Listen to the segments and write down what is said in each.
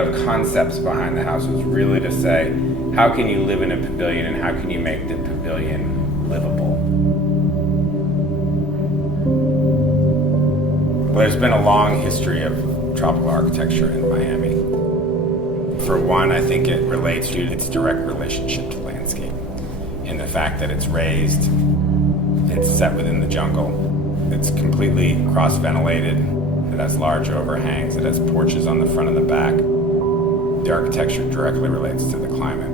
The concepts behind the house was really to say, how can you live in a pavilion and how can you make the pavilion livable? Well, there's been a long history of tropical architecture in Miami. For one, I think it relates to its direct relationship to landscape, in the fact that it's raised, it's set within the jungle, it's completely cross-ventilated, it has large overhangs, it has porches on the front and the back. The architecture directly relates to the climate.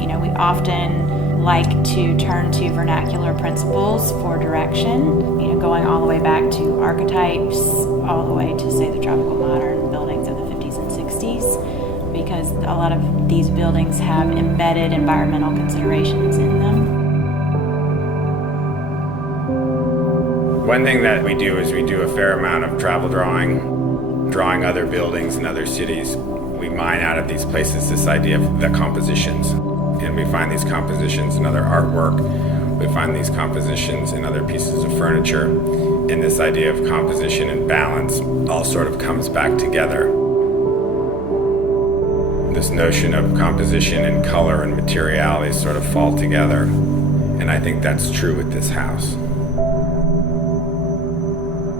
You know, we often like to turn to vernacular principles for direction, you know, going all the way back to archetypes, all the way to, say, the tropical modern buildings of the 50s and 60s, because a lot of these buildings have embedded environmental considerations in them. One thing that we do is we do a fair amount of travel drawing other buildings in other cities. We mine out of these places this idea of the compositions. And we find these compositions in other artwork. We find these compositions in other pieces of furniture. And this idea of composition and balance all sort of comes back together. This notion of composition and color and materiality sort of fall together. And I think that's true with this house.